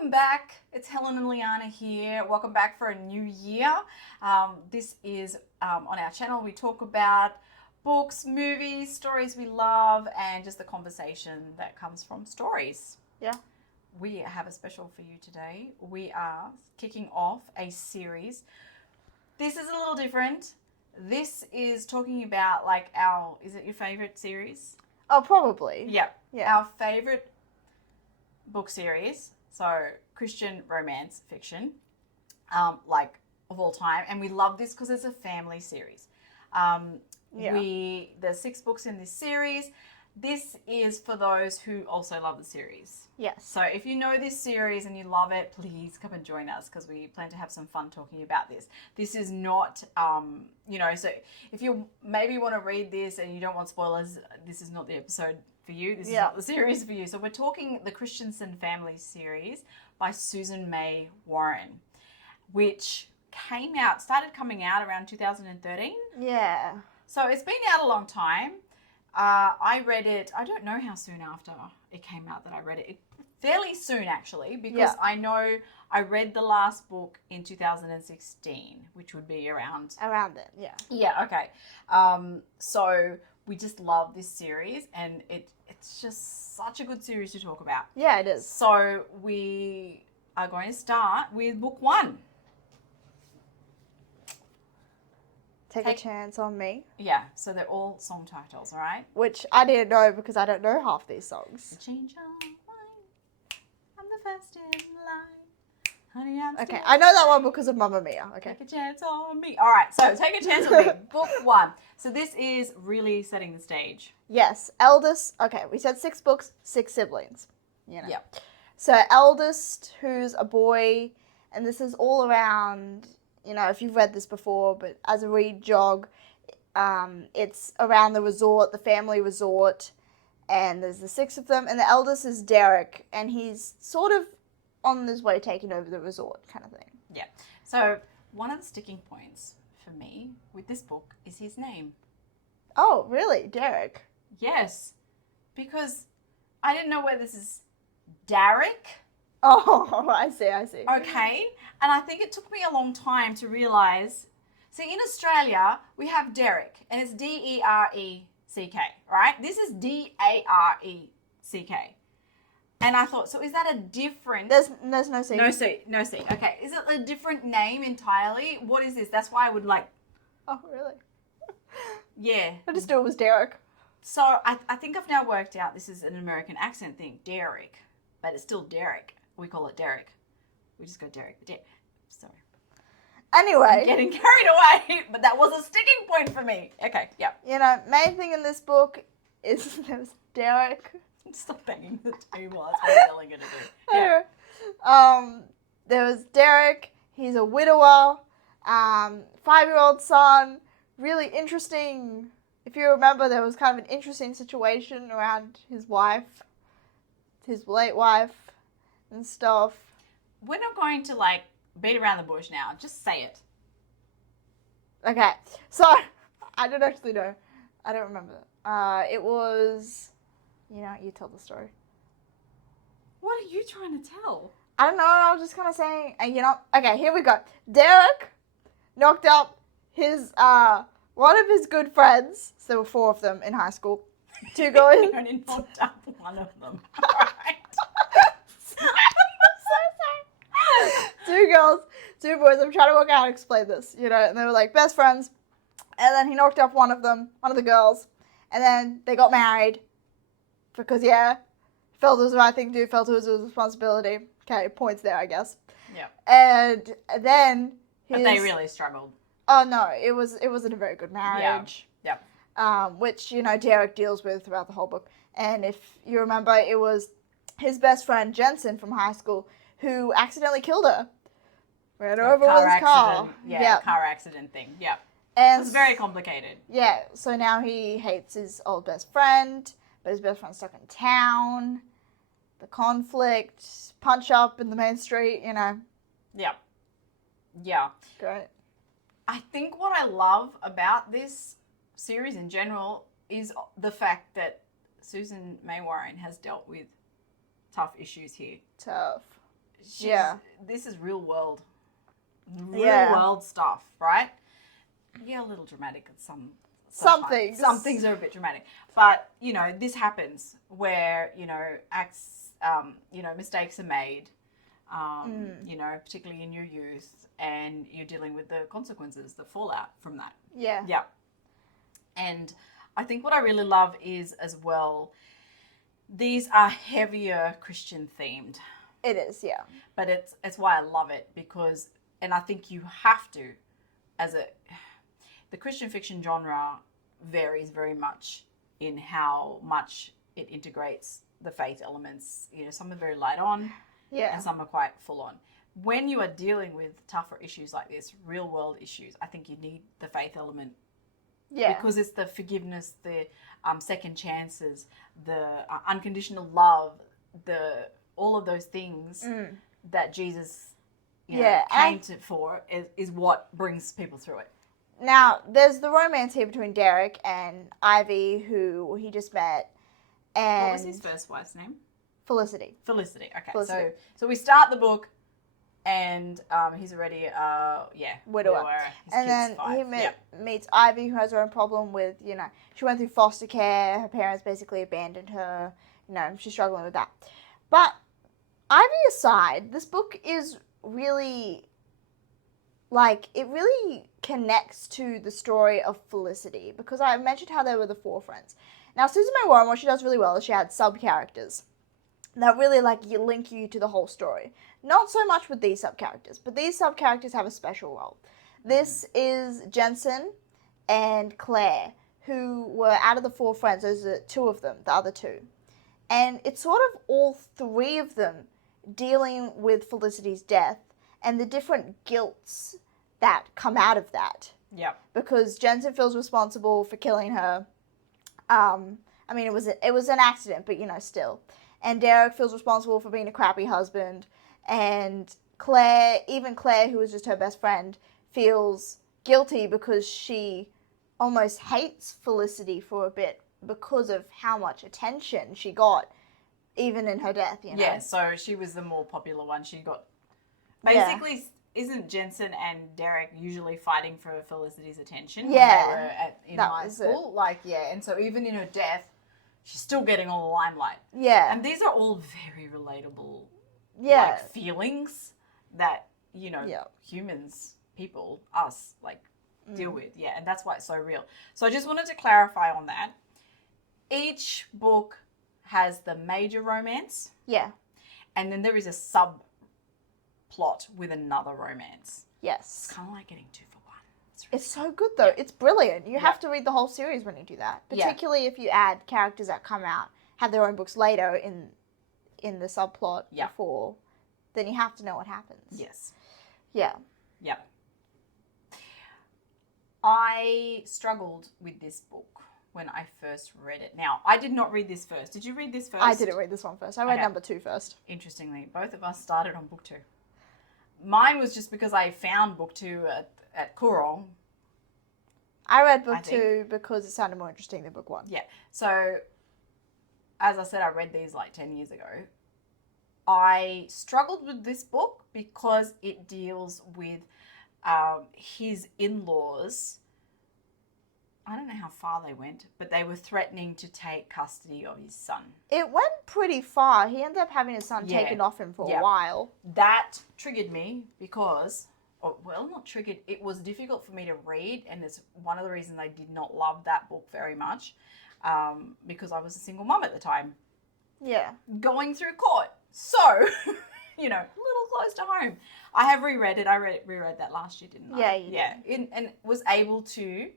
Welcome back. It's Helen and Liana here. Welcome back for a new year. This is on our channel. We talk about books, movies, stories we love, and just the conversation that comes from stories. Yeah. We have a special for you today. We are kicking off a series. This is a little different. This is talking about is it your favorite series? Oh, probably. Yeah. Yeah. Our favorite book series. So Christian romance fiction, of all time. And we love this because it's a family series. There's 6 books in this series. This is for those who also love the series. Yes. So if you know this series and you love it, please come and join us because we plan to have some fun talking about this. This is not, so if you maybe want to read this and you don't want spoilers, this is not the episode for you. This is not the series for you. So we're talking the Christiansen Family Series by Susan May Warren, which started coming out around 2013. Yeah. So it's been out a long time. I read it, I don't know how soon after it came out that I read it. Fairly soon, actually, because I know I read the last book in 2016, which would be around... Around it, yeah. Yeah, okay. So we just love this series, and it's just such a good series to talk about. Yeah, it is. So we are going to start with book 1. Take a Chance on Me. Yeah, so they're all song titles, all right? Which I didn't know because I don't know half these songs. Change your mind. I'm the first in line. Honey, I'm Okay, I know that one because of Mamma Mia. Okay. Take a chance on me. All right, so Take a Chance on Me, book 1. So this is really setting the stage. Yes, eldest. Okay, we said 6 books, 6 siblings. You know. Yeah. So eldest, who's a boy, and this is all around... You know, if you've read this before, but as a read jog, it's around the resort, the family resort, and there's the 6 of them, and the eldest is Darek, and he's sort of on his way taking over the resort kind of thing. Yeah. So one of the sticking points for me with this book is his name. Oh, really? Darek? Yes. Because I didn't know whether this is Darek. Oh, I see. Okay. And I think it took me a long time to realise. See, in Australia, we have Darek, and it's D-E-R-E-C-K, right? This is D-A-R-E-C-K. And I thought, so is that a different... There's no C. No C. Okay. Is it a different name entirely? What is this? That's why I would Oh, really? Yeah. I just knew it was Darek. So I think I've now worked out this is an American accent thing, Darek. But it's still Darek. We call it Darek. We just go Darek. Sorry. Anyway. I'm getting carried away, but that was a sticking point for me. Okay, yeah. You know, main thing in this book is there's Darek. Stop banging the table. That's what I'm telling you to do. Yeah. There was Darek. He's a widower. 5-year-old son. Really interesting. If you remember, there was kind of an interesting situation around his wife. His late wife and stuff. We're not going to beat around the bush now. Just say it. Okay, so I don't actually know. I don't remember. It was, you tell the story. What are you trying to tell? I don't know. I was just kind of saying, okay, here we go. Darek knocked up his one of his good friends. So there were 4 of them in high school. 2 girls. He only knocked up one of them. All right. I'm so sorry. 2 girls, 2 boys. I'm trying to work out how to explain this, and they were best friends. And then he knocked up one of the girls, and then they got married because felt it was the right thing to do, felt it was his responsibility. Okay, points there, I guess. Yeah. And then But they really struggled. Oh no, it wasn't a very good marriage. Yeah. Which Darek deals with throughout the whole book. And if you remember, it was his best friend Jensen from high school who accidentally killed her. Ran her over with his car. Yeah, car accident thing. Yeah. And it's very complicated. Yeah, so now he hates his old best friend, but his best friend's stuck in town. The conflict, punch up in the main street, Yeah. Great. I think what I love about this series in general is the fact that Susan May Warren has dealt with tough issues here. Tough. This is real world Yeah. world stuff, right? Yeah, a little dramatic at some things. Some things are a bit dramatic, but this happens where acts, mistakes are made, particularly in your youth, and you're dealing with the consequences, the fallout from that. Yeah. And I think what I really love is as well, these are heavier Christian themed. It is, yeah. But it's why I love it, because, and I think you have to, the Christian fiction genre varies very much in how much it integrates the faith elements. Some are very light on, and some are quite full on. When you are dealing with tougher issues like this, real world issues, I think you need the faith element. Yeah. Because it's the forgiveness, the second chances, the unconditional love, all of those things that Jesus came for is what brings people through it. Now, there's the romance here between Darek and Ivy, who he just met. And what was his first wife's name? Felicity. Okay. Felicity. So we start the book, and he's already widower. And then 5. he meets Ivy, who has her own problem with, she went through foster care. Her parents basically abandoned her. She's struggling with that. But Ivy aside, this book is really, it really connects to the story of Felicity, because I mentioned how they were the 4 friends. Now, Susan May Warren, what she does really well is she had sub-characters that really, link you to the whole story. Not so much with these sub-characters, but these sub-characters have a special role. This is Jensen and Claire, who were out of the 4 friends. Those are 2 of them, the other 2. And it's sort of all 3 of them dealing with Felicity's death and the different guilts that come out of that. Yeah. Because Jensen feels responsible for killing her. It was an accident, but still. And Darek feels responsible for being a crappy husband. And Claire, who was just her best friend, feels guilty because she almost hates Felicity for a bit because of how much attention she got, even in her death, Yeah, so she was the more popular one. She got... Basically, isn't Jensen and Darek usually fighting for Felicity's attention? Yeah. When they were in high school? And so even in her death, she's still getting all the limelight. Yeah. And these are all very relatable feelings that, humans, people, us, deal with. Yeah, and that's why it's so real. So I just wanted to clarify on that. Each book has the major romance. Yeah. And then there is a subplot with another romance. Yes. It's kind of like getting 2 for 1. It's so good, though. It's brilliant. You have to read the whole series when you do that. Particularly if you add characters that come out, have their own books later in the subplot before, then you have to know what happens. Yes. Yeah. Yep. I struggled with this book when I first read it. Now, I did not read this first. Did you read this first? I didn't read this one first. I read number 2 first. Interestingly, both of us started on book 2. Mine was just because I found book 2 at Koorong. I read book 2 because it sounded more interesting than book 1. Yeah. So, as I said, I read these 10 years ago. I struggled with this book because it deals with his in-laws. I don't know how far they went, but they were threatening to take custody of his son. It went pretty far. He ended up having his son taken off him for a while. That triggered me because, not triggered, it was difficult for me to read, and it's one of the reasons I did not love that book very much, because I was a single mum at the time. Yeah. Going through court. So, a little close to home. I have reread it. I reread that last year, didn't I? Yeah, you did. And was able to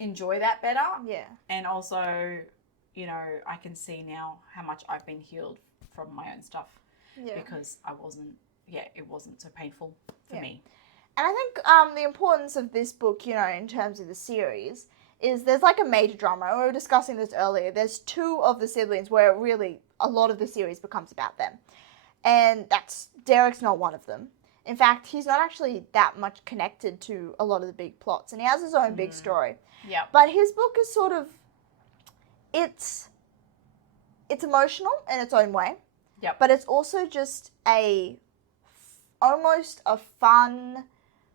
enjoy that better. Yeah. And also, I can see now how much I've been healed from my own stuff. Yeah. Because it wasn't so painful for me. And I think the importance of this book, in terms of the series, is there's a major drama. We were discussing this earlier. There's 2 of the siblings where really a lot of the series becomes about them. And Derek's not one of them. In fact, he's not actually that much connected to a lot of the big plots, and he has his own big story. Yeah. But his book is sort of, it's emotional in its own way. Yep. But it's also just almost a fun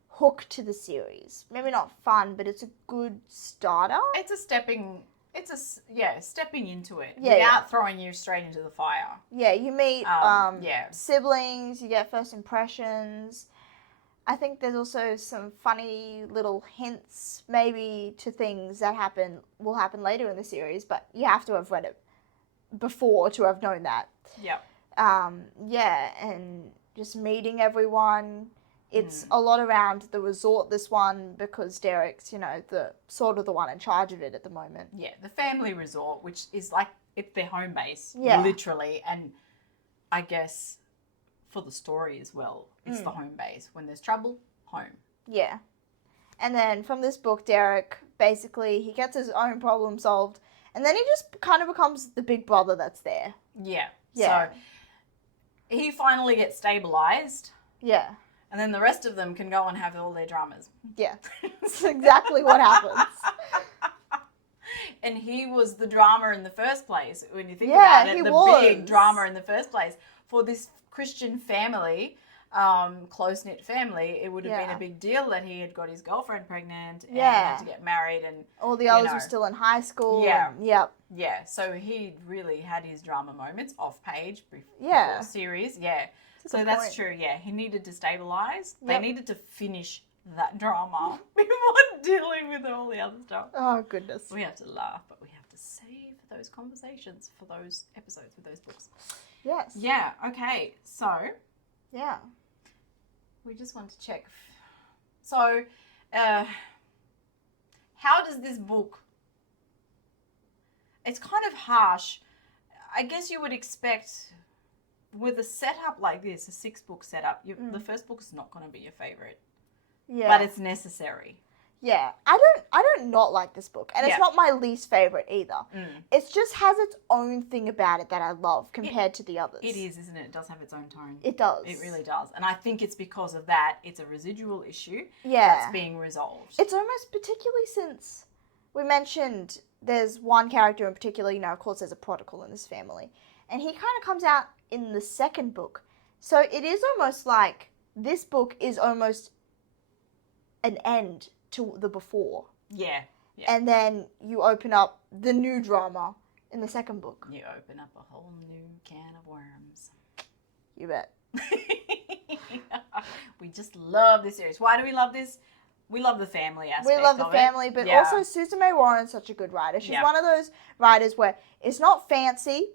hook to the series. Maybe not fun, but it's a good starter. It's stepping into it Yeah, without throwing you straight into the fire. Yeah, you meet Yeah. siblings, you get first impressions. I think there's also some funny little hints maybe to things that will happen later in the series, but you have to have read it before to have known that. Yep. Yeah, and just meeting everyone. It's a lot around the resort, this one, because Derek's, the sort of the one in charge of it at the moment. Yeah, the family resort, which is like, it's their home base, Yeah. literally. And I guess for the story as well, it's the home base. When there's trouble, home. Yeah. And then from this book, Darek, basically, he gets his own problem solved, and then he just kind of becomes the big brother that's there. Yeah. Yeah. So he finally gets stabilised. Yeah. And then the rest of them can go and have all their dramas. Yeah. That's exactly what happens. And he was the drama in the first place. When you think about it, big drama in the first place. For this Christian family, close-knit family, it would have been a big deal that he had got his girlfriend pregnant and had to get married. And all the others were still in high school. Yeah. Yep. Yeah. So he really had his drama moments off page before series. Yeah. So that's true, yeah. He needed to stabilise. Yep. They needed to finish that drama before dealing with all the other stuff. Oh, goodness. We have to laugh, but we have to save those conversations for those episodes with those books. Yes. Yeah, okay. So. Yeah. We just want to check. So, how does this book... It's kind of harsh. I guess you would expect... With a setup like this, a 6-book setup, the first book is not going to be your favourite. Yeah. But it's necessary. Yeah. I don't not like this book. And it's not my least favourite either. It just has its own thing about it that I love compared to the others. It is, isn't it? It does have its own tone. It does. It really does. And I think it's because of that, it's a residual issue that's being resolved. It's almost particularly since we mentioned there's one character in particular, of course there's a prodigal in this family. And he kind of comes out in the second book. So it is almost like this book is almost an end to the before. Yeah. And then you open up the new drama in the second book. You open up a whole new can of worms. You bet. We just love this series. Why do we love this? We love the family aspect. We love the family, but also Susan May Warren's such a good writer. She's one of those writers where it's not fancy,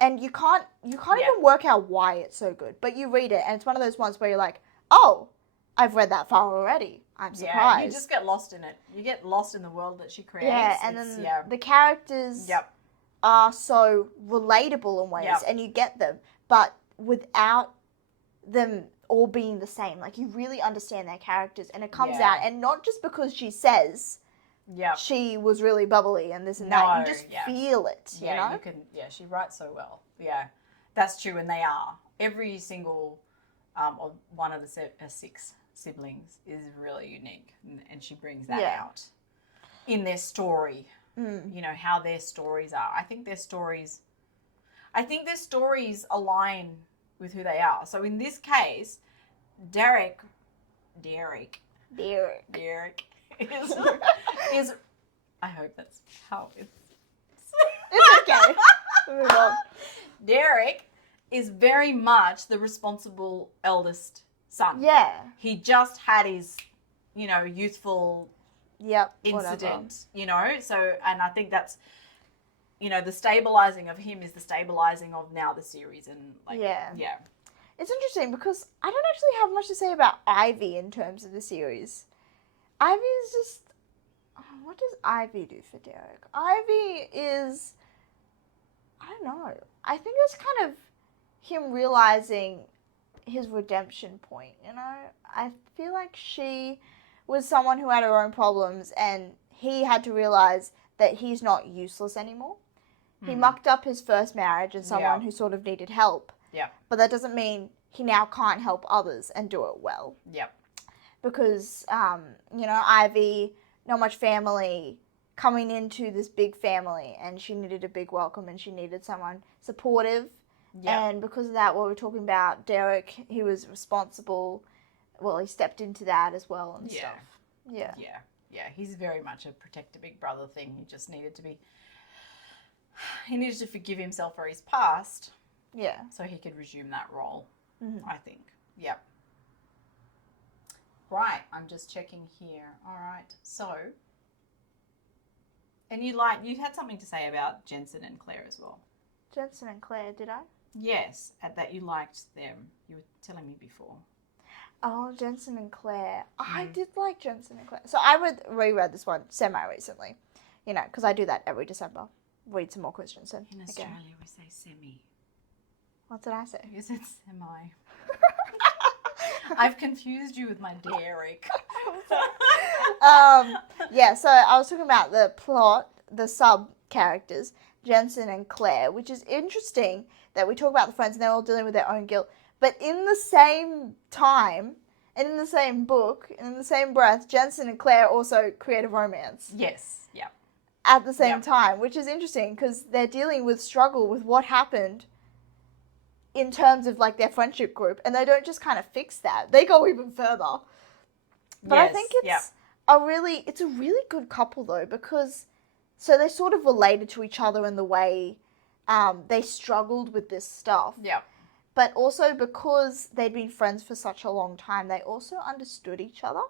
and you can't even work out why it's so good. But you read it, and it's one of those ones where you're like, oh, I've read that far already. I'm surprised. Yeah, you just get lost in it. You get lost in the world that she creates. Yeah, and then the characters are so relatable in ways, and you get them, but without them all being the same. Like, you really understand their characters, and it comes out, and not just because she says she was really bubbly and this and that. You just feel it, you know? She writes so well. Yeah, that's true, and they are. Every single one of the 6 siblings is really unique, and she brings that out in their story. How their stories are. I think their stories align with who they are. So in this case, Darek is I hope that's how it's okay. Move on. Darek is very much the responsible eldest son. Yeah. He just had his, youthful incident, so, and I think that's, the stabilizing of him is the stabilizing of now the series, and It's interesting because I don't actually have much to say about Ivy in terms of the series. Ivy is just, what does Ivy do for Darek? Ivy is, I don't know. I think it's kind of him realizing his redemption point, I feel like she was someone who had her own problems, and he had to realize that he's not useless anymore. He mucked up his first marriage as someone who sort of needed help. Yeah. But that doesn't mean he now can't help others and do it well. Yep. Because, Ivy, not much family, coming into this big family, and she needed a big welcome, and she needed someone supportive Yeah. And because of that, what we're talking about, Darek, he was responsible. Well, he stepped into that as well and stuff. Yeah. Yeah. He's very much a protect a big brother thing. He just needed to be. He needed to forgive himself for his past. Yeah. So he could resume that role. Mm-hmm. I think. Yep. Right. I'm just checking here. All right. So. And you had something to say about Jensen and Claire as well. Jensen and Claire, did I? Yes, that you liked them. You were telling me before. Oh, Jensen and Claire. I did like Jensen and Claire. So I reread this one semi-recently, because I do that every December. Read some more Christiansen. In Australia, we say semi. What did I say? You said semi. I've confused you with my Darek. Yeah, so I was talking about the plot, the sub-characters, Jensen and Claire, which is interesting that we talk about the friends and they're all dealing with their own guilt. But in the same time, and in the same book, and in the same breath, Jensen and Claire also create a romance. Yes, yeah. At the same time, which is interesting because they're dealing with struggle with what happened in terms of like their friendship group, and they don't just kind of fix that. They go even further. But I think it's a really good couple though, because so they sort of related to each other in the way they struggled with this stuff. Yeah. But also because they'd been friends for such a long time, they also understood each other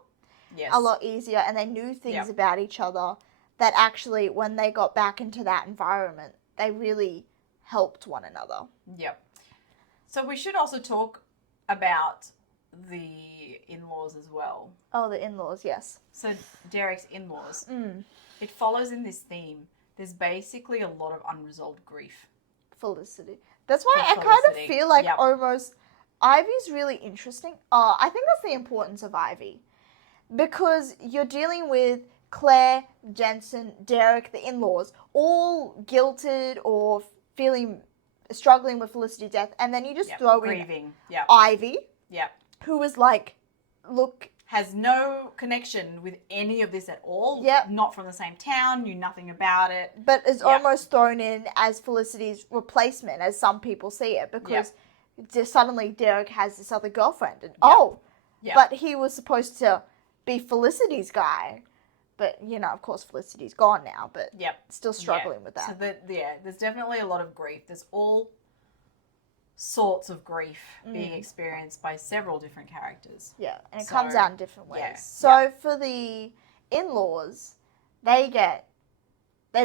a lot easier, and they knew things about each other that actually, when they got back into that environment, they really helped one another. Yep. So we should also talk about the in-laws as well. Oh, the in-laws, yes. So Derek's in-laws. It follows in this theme. There's basically a lot of unresolved grief. Felicity. That's why I kind of feel like almost Ivy's really interesting. I think that's the importance of Ivy. Because you're dealing with Claire, Jensen, Darek, the in-laws, all guilted or struggling with Felicity's death, and then you just throw grieving. in Ivy, Yeah. who is like, has no connection with any of this at all. Yep. Not from the same town, knew nothing about it. But is almost thrown in as Felicity's replacement, as some people see it, because suddenly Darek has this other girlfriend, and but he was supposed to be Felicity's guy. But, of course, Felicity's gone now, but still struggling with that. So, there's definitely a lot of grief. There's all sorts of grief being experienced by several different characters. Yeah, and it comes out in different ways. Yeah, so, for the in-laws, they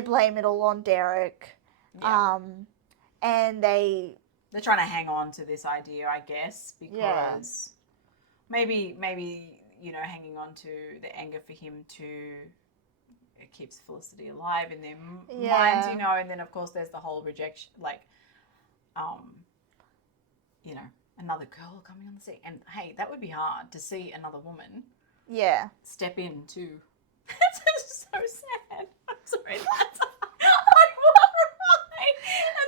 blame it all on Darek, and they're trying to hang on to this idea, I guess, because maybe hanging on to the anger for him it keeps Felicity alive in their minds, and then of course there's the whole rejection, another girl coming on the scene, and hey, that would be hard to see another woman step into. It's just so sad. I'm sorry, that's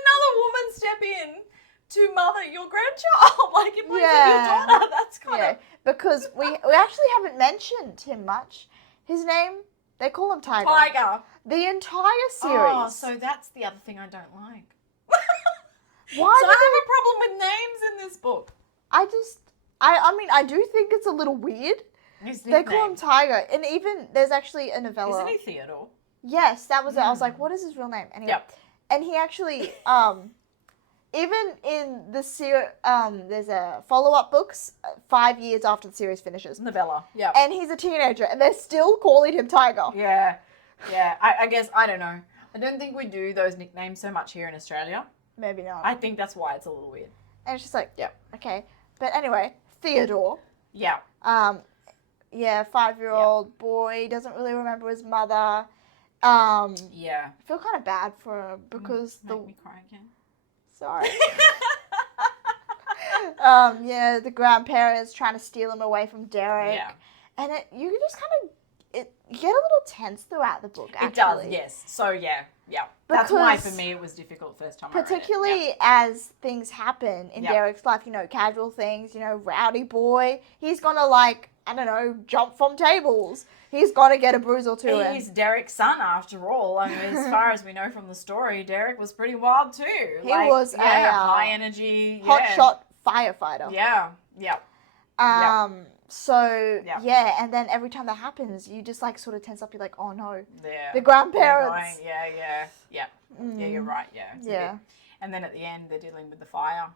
another woman step in to mother your grandchild, like it might be your daughter. That's kind of because we actually haven't mentioned him much. His name, they call him Tiger. The entire series. Oh, so that's the other thing I don't like. Why? So I have a problem with names in this book. I do think it's a little weird. They call him Tiger, and even there's actually a novella. Isn't he Theodore? Yes, that was it. I was like, what is his real name? Anyway, and he actually even in the series, there's a follow-up books 5 years after the series finishes. Novella, yeah. And he's a teenager, and they're still calling him Tiger. Yeah. I guess, I don't know. I don't think we do those nicknames so much here in Australia. Maybe not. I think that's why it's a little weird. And it's just like, okay. But anyway, Theodore. Yeah. 5-year-old boy, doesn't really remember his mother. I feel kind of bad for him because Make me cry again. Sorry. The grandparents trying to steal him away from Darek. Yeah. And you can just kind of, you get a little tense throughout the book, actually. It does, yes. So, Yeah. That's why Because for me it was difficult first time I read it. particularly as things happen in Yep. Derek's life, you know, casual things, you know, rowdy boy, he's gonna like, I don't know, jump from tables. He's gotta get a bruise or two in. He's Derek's son after all. I mean, as far as we know from the story, Derek was pretty wild too. He was a high energy, hotshot firefighter. Yeah. So Yep. yeah, and then every time that happens, you just like sort of tense up. You're like, oh no, Yeah. the grandparents. Yeah, you're right. Yeah. It's a Yeah. bit- And then at the end, they're dealing with the fire.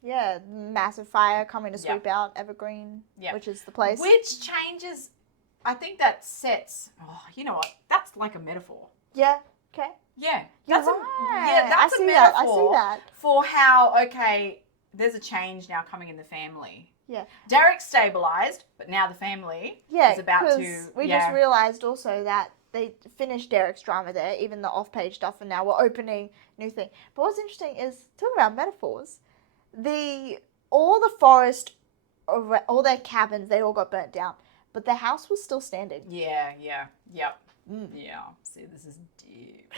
Yeah, massive fire coming to Yep. sweep out Evergreen, Yep. which is the place. Which changes, I think that sets, you know what? That's like a metaphor. Yeah. Okay. Yeah. You're That's right. that's I a see metaphor that. I see that. for how, okay, there's a change now coming in the family. Yeah. Derek's stabilized, but now the family is about to. We just realised also that they finished Derek's drama there, even the off-page stuff, and now we're opening new thing. But what's interesting is, talking about metaphors, all the forest, all their cabins, they all got burnt down, but the house was still standing. Yeah. Mm. Yeah. See, this is deep.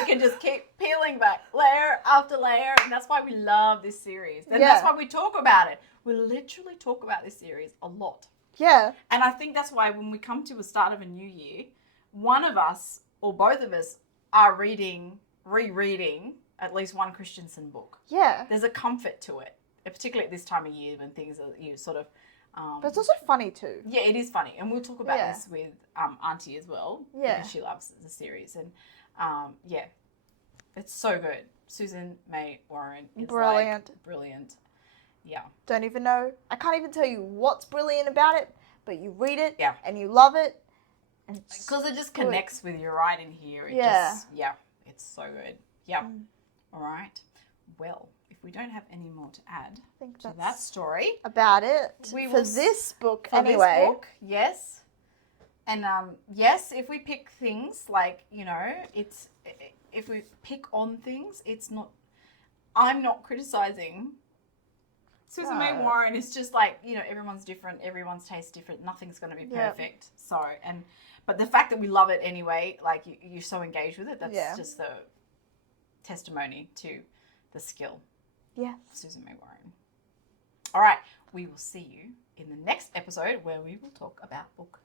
We can just keep peeling back layer after layer, and that's why we love this series. And that's why we talk about it. We literally talk about this series a lot. Yeah. And I think that's why when we come to the start of a new year, one of us or both of us are rereading at least one Christiansen book. Yeah. There's a comfort to it, particularly at this time of year when things are sort of... but it's also funny too. Yeah, it is funny. And we'll talk about this with Auntie as well. Yeah. Because she loves the series. And it's so good. Susan May Warren is Brilliant. Brilliant. Yeah. Don't even know. I can't even tell you what's brilliant about it, but you read it and you love it. Because it just connects with you right in here. It's so good. Yeah. All right. Well, if we don't have any more to add I think to that's that story, about it we for will this book for anyway. this book, yes. And yes, if we pick things like, you know, it's if we pick on things, it's not. I'm not criticizing Susan May Warren. It's just like, you know, everyone's different, everyone's taste different. Nothing's going to be perfect. So but the fact that we love it anyway, like you're so engaged with it, that's just the testimony to the skill. Yeah. Susan May Warren. All right, we will see you in the next episode where we will talk about book